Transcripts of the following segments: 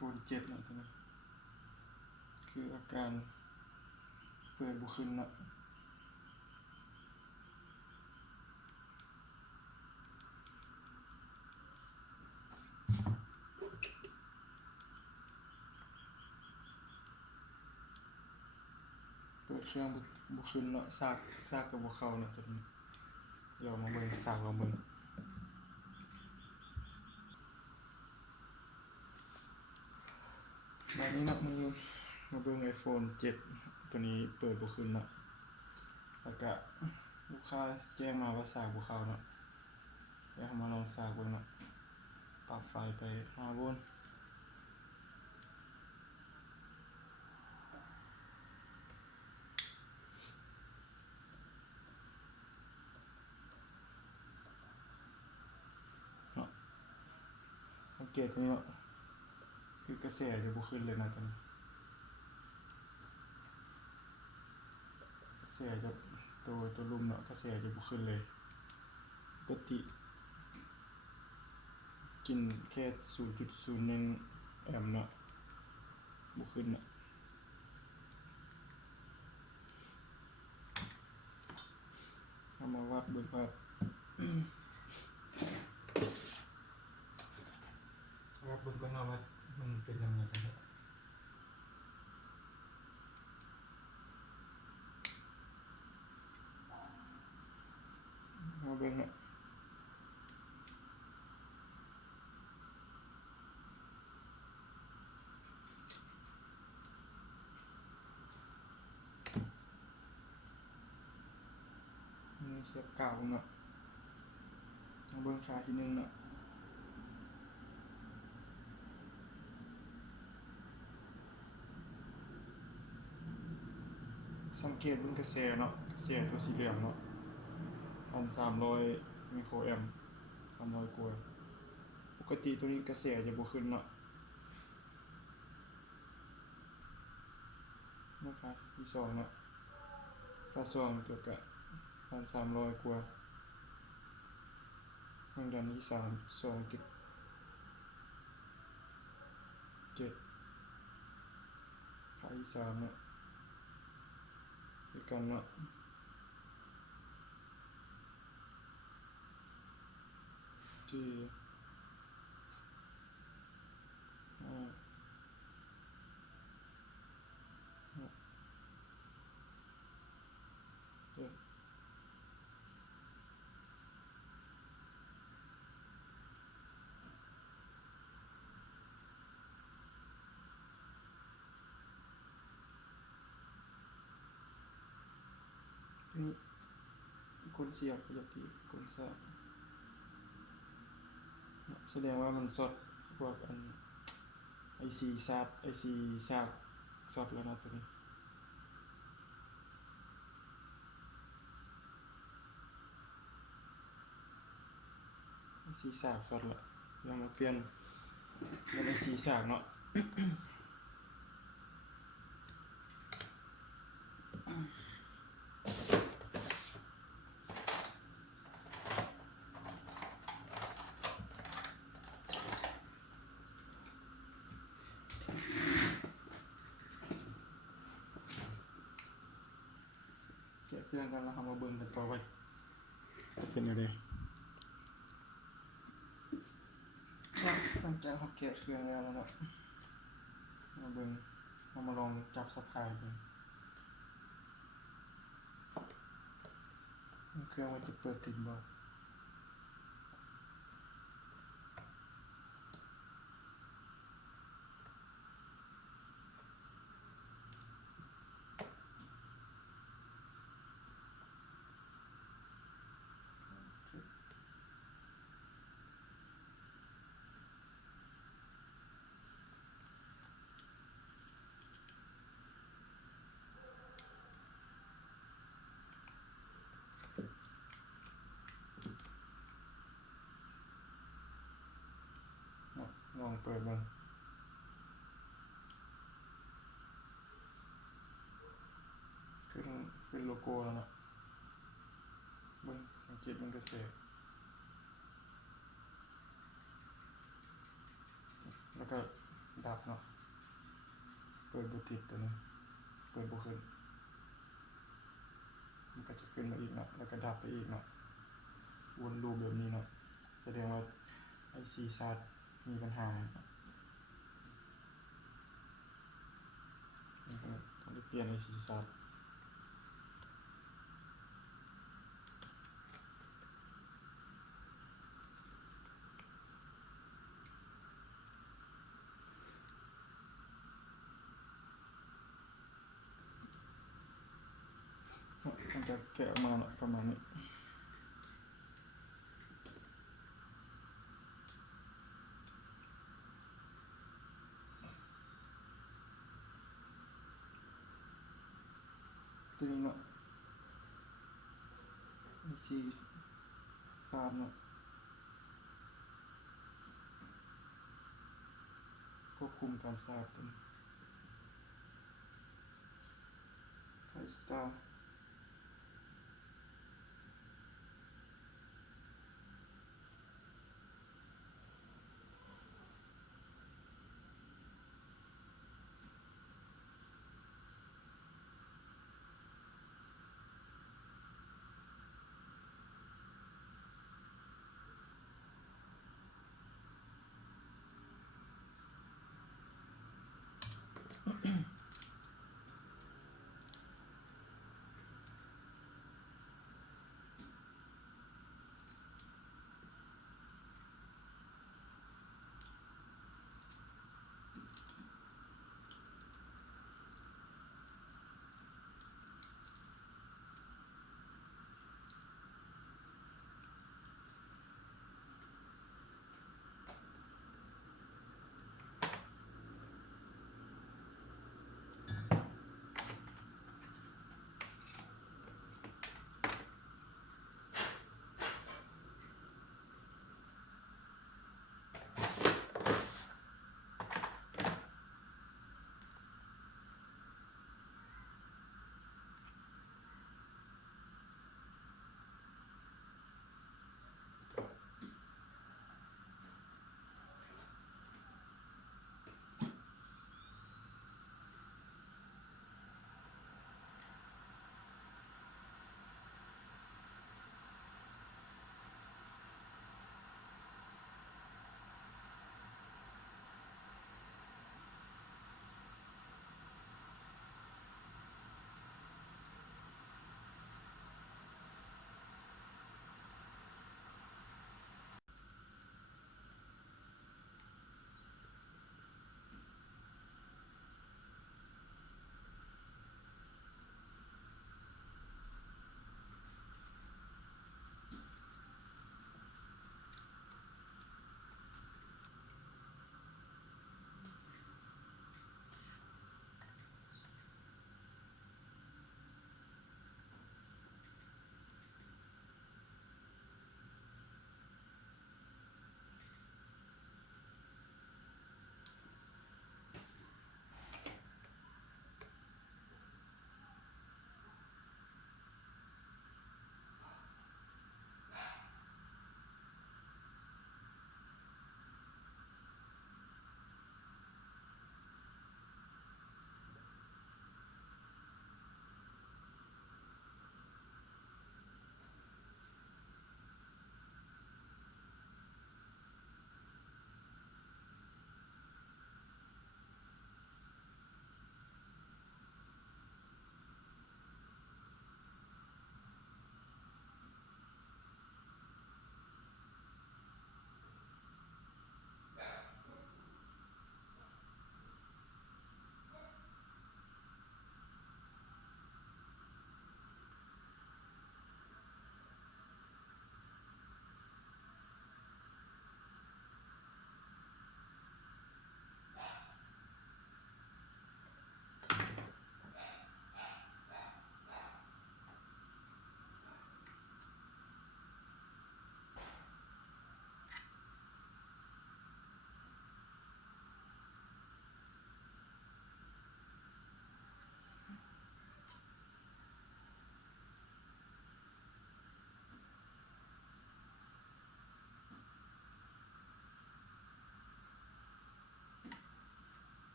iPhone 7นะตัวนี้คืออาการเปิดบุขึ้นเนาะเปิดเครื่องบุขึ้นเนาะซากกับบุเข้าเนาะตัวนี้เดี๋ยวมาเบิ่งซากเราเบิ่งมานี้เนาะมาเบิ่ง iPhone 7ตัวนี้เปิดบุขึ้นเนาะแล้วก็ลูกค้าแจ้งมาว่าซากบุเข้าเนาะเดี๋ยวมาลองซากเบิ่งเนาะปรับไฟไป5 โวลต์สังเกตนี่เนาะคือกระแสจะบุขึ้นเลยนะตอนนี้กระแสจะตัวลุ่มเนาะกระแสจะบุขึ้นเลยปกติกินแค่ 0.01 แอมป์เนาะบุขึ้นเนาะเอามาวัดเบิ่งว่าวัดเบิ่งก่อนเนาะว่ามันเป็นยังไงกันเนาะมาเบิ่งเนาะนี่เสียบเก่าเนาะมาเบิ่งขาที่1เนาะสังเกตเบิ่งกระแสเนาะกระแสตัวสีเหลืองเนาะ1,300 ไมโครแอมป์300 กว่าปกติตัวนี้กระแสจะบ่ขึ้นเนาะนะครับที่2เนาะค่าส่วนตัวก็1,300 กว่าทางด้านที่3 2.7 ค่าที่3เนาะด้วยกันเนาะที่นี่คนเสียบจากที่คนทราบแสดงว่ามันสดพวกIC ซากสดแล้วนะตัวนี้IC ซากสดแล้วยังมาเปลี่ยนเป็นIC ซากเนาะเก็บเครื่องกันแล้วทำมาเบิ่งกันต่อไปเป็นยังไงหลังจากเขาเก็บเครื่องแล้วเนาะมาเบิ่งเอามาลองจับสะพายกันเครื่องมันจะเปิดติดบ่ลองเปิดมันขึ้นโลโก้แล้วเนาะเบิ่งสังเกตมันกระแสแล้วก็ ดับเนาะเปิดบ่ติดตัวนี้เปิดบ่ขึ้นมันก็จะขึ้นมาอีกเนาะแล้วก็ดับไปอีกเนาะวนลูปแบบนี้เนาะแสดงว่าไอซีชาร์จมีปัญหาต้องเปลี่ยนไอซีชาร์จมันจะแกะออกมาเนาะประมาณนี้ตัวนี้เนาะไอซีชาร์จเนาะควบคุมการชาร์จตัวนี้ไฟสตาร์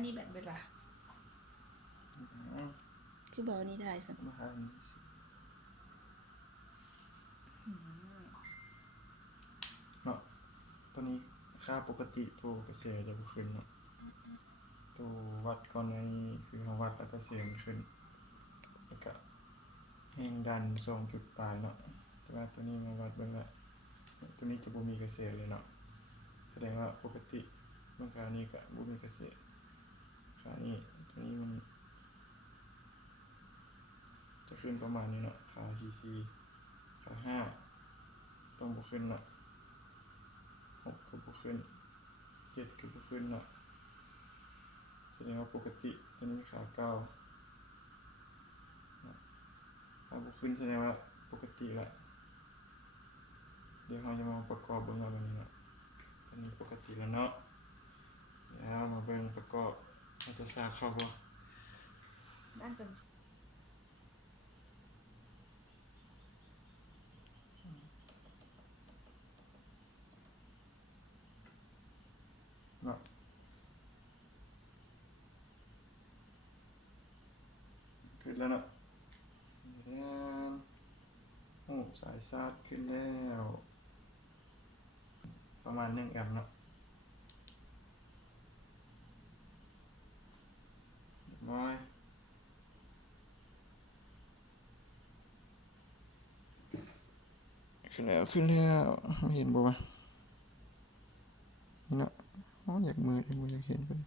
นนี้แบตเบิดว่ะคือบอกนี่ได้สัก มาหาอันนี้สิเนาะตอนนี้ค่าปกติตัวกระแสจะบ่ขึ้นเนาะตัววัดก่อนอันนี้คือเราวัดแล้วกระแสมันขึ้นแล้วก็แห้งดัน2 จุดปลายเนาะแต่ว่าตัวนี้มาวัดเบิ่งละตัวนี้จะบ่มีกระแสเลยเนาะแสดงว่าปกติเมื่อค่านี้ก็บ่มีกระแสค่านี้ตัวนี้มันจะขึ้นประมาณนี้เนาะค่า TC ค่า5ต้องบ่ขึ้นเนาะ6ก็บ่ขึ้น7ก็บ่ขึ้นเนาะแสดงว่าปกติตัวนี้ค่า9ถ้าบ่ขึ้นแสดงว่าปกติละเดี๋ยวเราจะมาประกอบเบิ่งว่ามันนี้เนาะตัวนี้ปกติแล้วเนาะแล้วมาเบิ่งประกอบเราจะสร้างเข้าบ่ ด้านเป็น เนาะขึ้นแล้วเนาะแล้วโอ้สายชาร์จขึ้นแล้วประมาณ1 แอมป์เนาะร้อยขึ้นแล้วเห็นบ่วะนี่เนาะอ๋ออยากมืออยากเห็นเพิ่น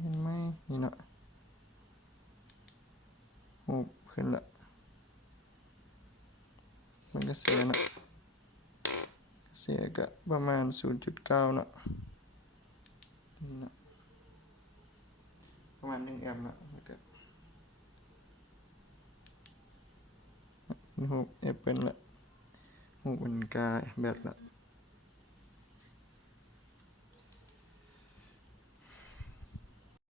เห็นไหมนี่เนาะโอ้ขึ้นละมันก็เสียเนาะเสียก็ประมาณ 0.9 เนาะนี่เนาะประมาณ1 แอมป์เนาะแล้วก็รูปแอปเปิลละรูปมันกาแบตละ